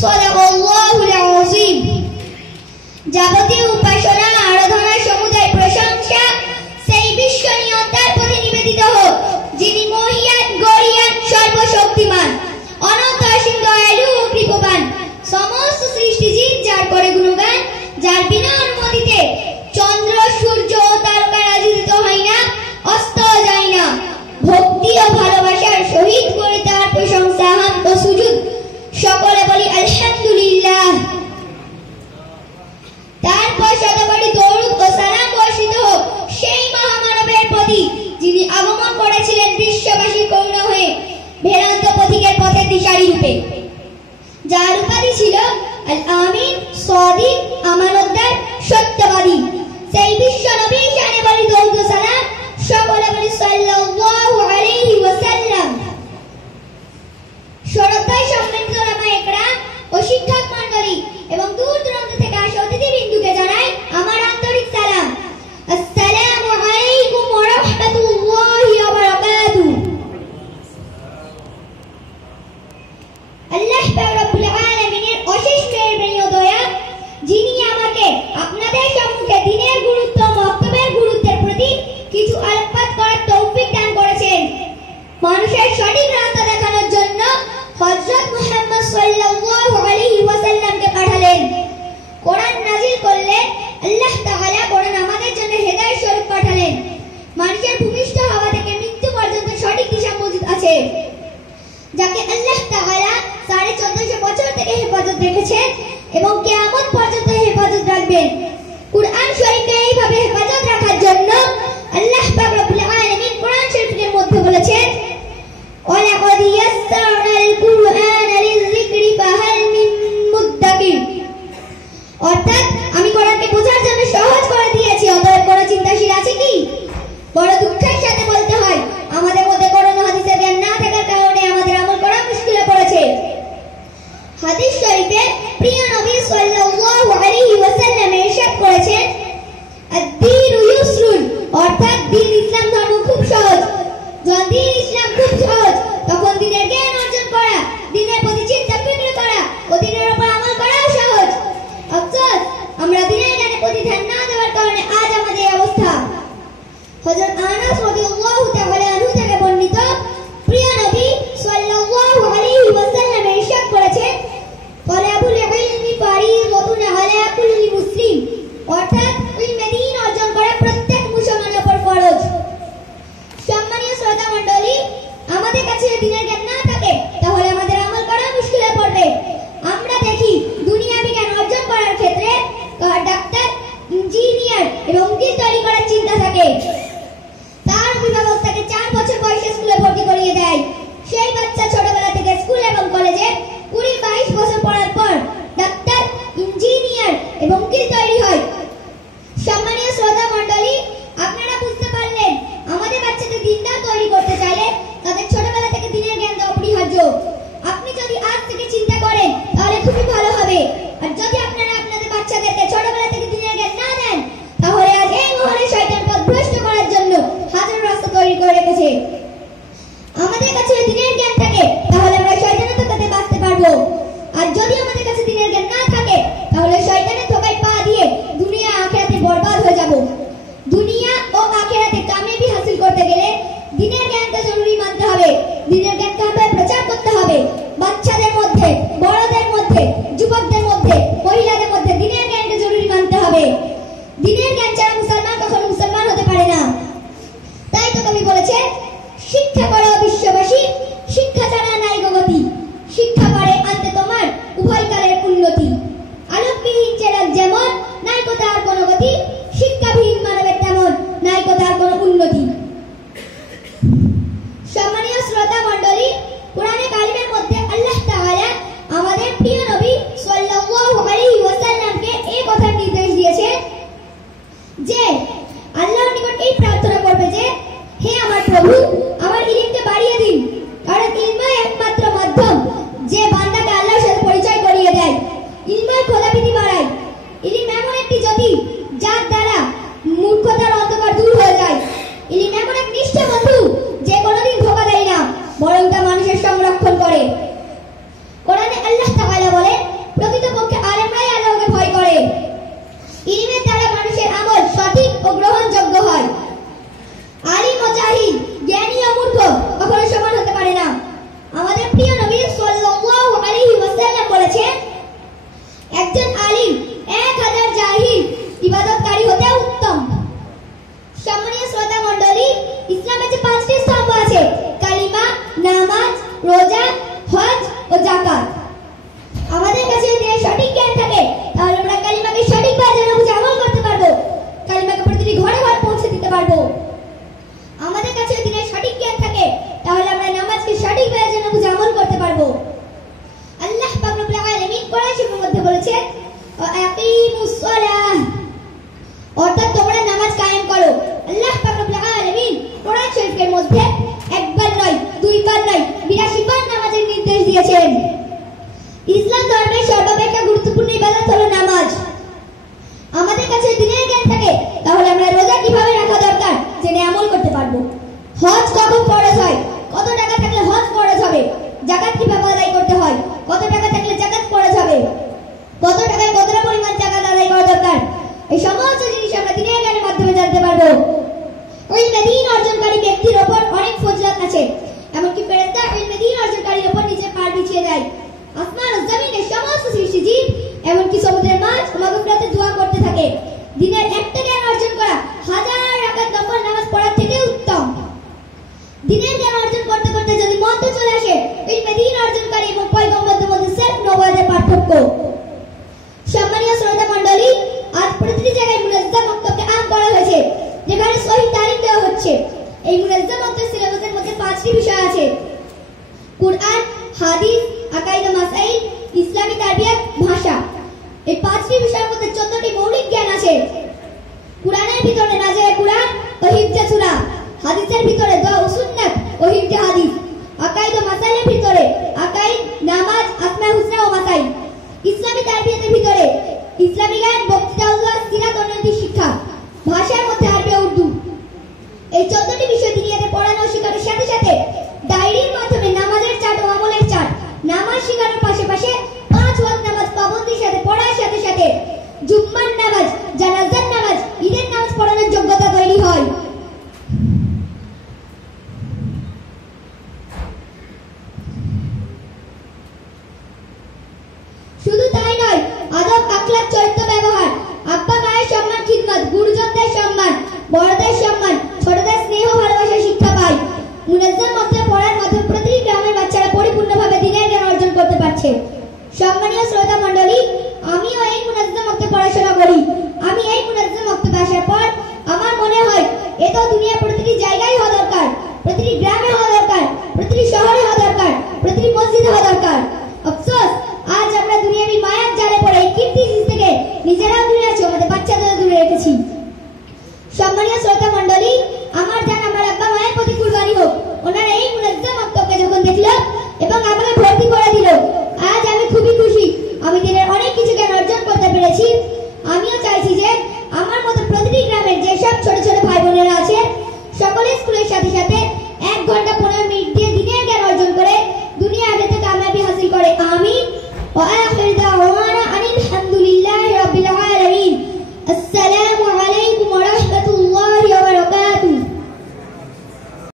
সাদাকাল্লাহুল আযীম। যাবতীয় উপাসনা আরাধনার সমুদয় প্রশংসা সেই বিশ্ব নিয়ন্তার প্রতি নিবেদিত হোক, যিনি মহিয়ান, গরিয়ান, সর্বশক্তিমান, অনন্ত অসীম দয়ালু ও কৃপবান। সমস্ত সৃষ্টিজীব যার করে গুণগান, যার বিনা অনুমতিতে চন্দ্র, সূর্য ও তারকারাজি উদিত হয় না, অস্ত যায় না। ভক্তি ও ভালোবাসার সহিত করে তার প্রশংসা, হামদ ও সুজুদ সকলে বলি আলহামদুলিল্লাহ। তারপর শতকোটি দরুদ ও সালাম বর্ষিত হোক সেই মহামানবের প্রতি, যিনি আগমন করেছিলেন বিশ্ববাসীর করুণা হয়ে, ভেরান্ত পথিকের পথের দিশারি রূপে, যার উপাধি ছিল আল আমিন, সাদিক, আমানতদার, সত্যবাদী। সেই বিশ্ব নবী শানে বলি দরুদ ও সালাম, সকলে বলি সাল্লাল্লাহু আলাইহি ওয়াসাল্লাম। শ্রদ্ধায় সম্মানিত ওলামায়ে কেরাম ও শিক্ষক মণ্ডলী এবং দূর দূরান্ত থেকে আসা অতিথিবৃন্দকে জানাই আমার আন্তরিক সালাম। আসসালামু আলাইকুম ওয়া রাহমাতুল্লাহি ওয়া বারাকাতুহু। আল্লাহ পাক রব্বুল আলামিনের অশেষ মেহেরবানি ও দয়া, যিনি আমাকে আপনাদের সম্মুখে দ্বীনের গুরুত্ব, মক্তবের গুরুত্বের প্রতি কিছু আলোকপাত করার তৌফিক দান করেছেন। মানুষের সঠিক রাস্তা দেখানোর জন্য হযরত মুহাম্মদ সাল্লাল্লাহু আলাইহি ওয়াসাল্লামকে পাঠালেন। কোরআন নাযিল করলেন। আল্লাহ তাআলা কোরআন আমাদের জন্য হেদায়েত স্বরূপ পাঠালেন। মানুষের ভূমিষ্ঠ হওয়া থেকে মৃত্যু পর্যন্ত সঠিক দিশা মজুদ আছে, যাকে আল্লাহ তাআলা 1450 বছর থেকে হেফাজত রেখেছেন এবং কিয়ামত পর্যন্ত হেফাজত রাখবেন। কুরআন শরীফকে এইভাবে হেফাজত রাখার জন্য আল্লাহ পাক রব্বুল আলামিন কোরআন শরীফের মধ্যে বলেছেন, ওয়ালাকাদ ইয়াসসারনাল কুরআনা লিযিকরি ফাহাল মিন মুদ্দাকির। অর্থাৎ আমি কোরআনকে বোঝার জন্য সহজ করে দিয়েছি, অতএব কোনো চিন্তাশীল আছে কি? বড় দুঃখের সাথে বলতে হয়, আমাদের মধ্যে কোরআন হাদিসের জ্ঞান না থাকার কারণে আমাদের আমল করা মুশকিলে পড়েছে। হাদিস শরীফে প্রিয় নবী সাল্লাল্লাহু আলাইহি ওয়াসাল্লাম ইরশাদ করেছেন, আদ-দীনু ইউসরুন, অর্থাৎ দ্বীন ইসলাম ধর্ম খুব সহজ। যখন দ্বীন ইসলাম খুব সহজ, তখন দ্বীনের জ্ঞান অর্জন করা, দ্বীনের প্রতি চিন্তা ফিকির করা ও দ্বীনের উপর আমল করাও সহজ। অথচ আমরা দ্বীনের জ্ঞানের প্রতি ধ্যান না দেওয়ার কারণে আজ আমাদের এই অবস্থা। হযরত আনাস রাদিয়াল্লাহু তাআলা আনহু থেকে বর্ণিত, প্রিয় নবী সাল্লাল্লাহু আলাইহি ওয়াসাল্লাম ইরশাদ করেছেন, তালাবুল ইলমি ফারিদাতুন আলা কুল্লি মুসলিম, অর্থাৎ ইলমে দ্বীন অর্জন করা প্রত্যেক মুসলমানের উপর ফরজ। সম্মানীয় শ্রোতা মণ্ডলী, আমাদের কাছে যদি দ্বীনের জ্ঞান না থাকে তাহলে আমাদের আমল করা মুশকিলে পড়বে। আমরা দেখি দুনিয়াবি জ্ঞান অর্জন করার ক্ষেত্রে ডাক্তার, ইঞ্জিনিয়ার এবং উকিল তৈরি করার চিন্তা থাকে। তার অভিভাবক তাকে 4 বছর বয়সে স্কুলে ভর্তি করিয়ে দেয়। সেই বাচ্চা ছোটবেলা থেকে স্কুল এবং কলেজে 20-22 বছর পড়ার পর ডাক্তার, ইঞ্জিনিয়ার এবং উকিল তৈরি হয়। সম্মানীয় শ্রোতা মণ্ডলী, আপনারা বুঝতে পারলেন আমাদের বাচ্চাদের দ্বীনদার তৈরি করতে চাইলে তাদের ছোটবেলা থেকে দ্বীনের জ্ঞান দেওয়া অপরিহার্য। আপনি যদি আজ থেকে চিন্তা করেন তাহলে খুবই ভালো হবে। আর যদি আপনারা আপনাদের বাচ্চাদেরকে ছোটবেলা থেকে দ্বীনের জ্ঞান না দেন, তাহলে আজ এই মহলে শয়তান পথভ্রষ্ট করার জন্য হাজার রাস্তা তৈরি করে রেখেছে। আমাদের কাছে যদি দ্বীনের জ্ঞান থাকে তাহলে আমরা শয়তানের ধোঁকাতে বাঁচতে পারবো। আর যদি আমাদের কাছে দ্বীনের জ্ঞান না থাকে তাহলে শয়তানের ধোঁকায় পা দিয়ে দুনিয়া আখিরাতে বরবাদ হয়ে যাব। দুনিয়া ও আখিরাতে কামিয়াবি হাসিল করতে গেলে দ্বীনের জ্ঞানকে জরুরি মানতে হবে। দ্বীনের জ্ঞানকে আমাদের প্রচার করতে হবে। বাচ্চাদের মধ্যে, বড়দের মধ্যে, যুবকদের মধ্যে, মহিলাদের মধ্যে দ্বীনের জ্ঞানকে জরুরি মানতে হবে। দ্বীনের জ্ঞান ছাড়া মুসলমান কখনো মুসলমান হতে পারে না। তাই তো কবি বলেছে, শিক্ষা করো বিশ্ববাসী, শিক্ষা ছাড়া নাই গতি, শিক্ষা করে আনতে তোমার উভয় কালের উন্নতি। আলোকবিহীন চেরাগ যেমন নাই কো তার কোনো গতি, শিক্ষাবিহীন মানবের তেমন নাই কো তার কোনো উন্নতি। সম্মানীয় শ্রোতা মণ্ডলী, কোরআনে কারিমের মধ্যে আল্লাহ তাআলা আমাদের প্রিয় নবী সাল্লাল্লাহু আলাইহি ওয়াসাল্লামকে এই কথার নির্দেশ দিয়েছে যে মধ্যে একবার নয়, দুইবার নয়, 82 বার নামাজের নির্দেশ দিয়েছেন। ইসলাম ধর্মের সর্বাপেক্ষা গুরুত্বপূর্ণ ইবাদত হলো নামাজ। আমাদের কাছে দিনের জ্ঞান থাকে, তাহলে আমরা রোজা কিভাবে রাখা দরকার জেনে আমল করতে পারবো। হজ কখন ফরজ হয়, কত টাকা থাকলে হজ ফরজ হবে, যাকাত কিভাবে আদায় করতে হয়, কত টাকা থাকলে যাকাত ফরজ হবে, কত টাকায় কতটা পরিমাণ যাকাত আদায় করা দরকার, এই সমস্ত জিনিস আমরা দিনের জ্ঞানের মাধ্যমে জানতে পারবো। ইলমে দ্বীন অর্জনকারী ব্যক্তির ওপর অনেক ফজিলত আছে, এমনকি ফেরেশতা ইলমে দ্বীন অর্জনকারীর ওপর নিজের পা বিছিয়ে দেয়। আসমান ও জমিনের সমস্ত সৃষ্টিজীব এমনকি সমুদ্রের মাছ মাগফিরাতে দোয়া করতে থাকে। দিনের একটা জ্ঞান অর্জন করা হাজার রাকাত নফল নামাজ পড়ার থেকে উত্তম। দিনের জ্ঞান অর্জন করতে করতে যদি মন্দ চলে আসে, ইলমে দ্বীন অর্জনকারী এবং পয়গম্বরদের মধ্যে সিরফ নবুয়তের পার্থক্য। সম্মানীয় শ্রোতা মণ্ডলী, আজ প্রতিটি জায়গায় মুনাজ্জাম মক্তবকে আম করা হয়েছে, যেখানে সহিহ তালিম দেওয়া হচ্ছে। এই মুনাজ্জাম মক্তবের সিলেবাসের মধ্যে 5টি বিষয় আছে: কুরআন, হাদিস, আকাইদ ও মাসাইল, ইসলামী তারবিয়াত, ভাষা। এই 5টি বিষয়ের মধ্যে 14টি মৌলিক জ্ঞান আছে। কুরআনের ভিতরে নাজেলে কুরআন ও হিফজে সূরা, হাদিসের ভিতরে দোয়া ও সুন্নাত ও হিফজে হাদিস, আকাইদ ও মাসাইলের ভিতরে আকাইদ, নামাজ, আসমায়ে হুসনা ও মাসাইল, ইসলামী তারবিয়াতের ভিতরে ইসলামী জ্ঞান, বক্তৃতা, সিরাত ও নৈতিক শিক্ষা, ভাষার মধ্যে আরবি ও উর্দু। এই 14টি বিষয় দুনিয়াতে পড়ানো ও শেখানোর সাথে সাথে ডায়েরির মাধ্যমে নামাজের চার্ট ও আমলের চার্ট, নামাজ শেখানোর পাশাপাশি 5 ওয়াক্ত নামাজ পাবন্দির সাথে পড়ার সাথে সাথে জুম্মার নামাজ, জানাজার নামাজ, ঈদের নামাজ পড়ানোর যোগ্যতা তৈরি হয়। শুধু তাই নয়, আদব, আখলাক, চরিত্র, ব্যবহার, আব্বা মায়ের সম্মান, খিদমত, গুরুজনদের সম্মান, বড়দের সম্মান, ছোটদের স্নেহ, ভালোবাসা শিক্ষা পায়। মুনাজ্জাম মক্তবে পড়ার মাধ্যমে প্রতিটি গ্রামের বাচ্চারা পরিপূর্ণভাবে দিনের জ্ঞান অর্জন করতে পারছে। সম্মানীয় শ্রোতা মণ্ডলী, আমিও এই মুনাজ্জাম মক্তবে পড়াশোনা করি। আমি এই মুনাজ্জাম মক্তবে আসার পর আমার মনে হয় এ তো দুনিয়ার প্রতিটি জায়গায় হওয়া দরকার, প্রতিটি গ্রামে হওয়া দরকার, প্রতিটি শহরে হওয়া দরকার, প্রতিটি মসজিদে হওয়া দরকার। আফসোস, আজ আমরা দুনিয়াবি মায়ার জালে পড়ে এই কীর্তি থেকে নিজেরাও দূরে আছি, আমাদের বাচ্চাদেরও দূরে রেখেছি।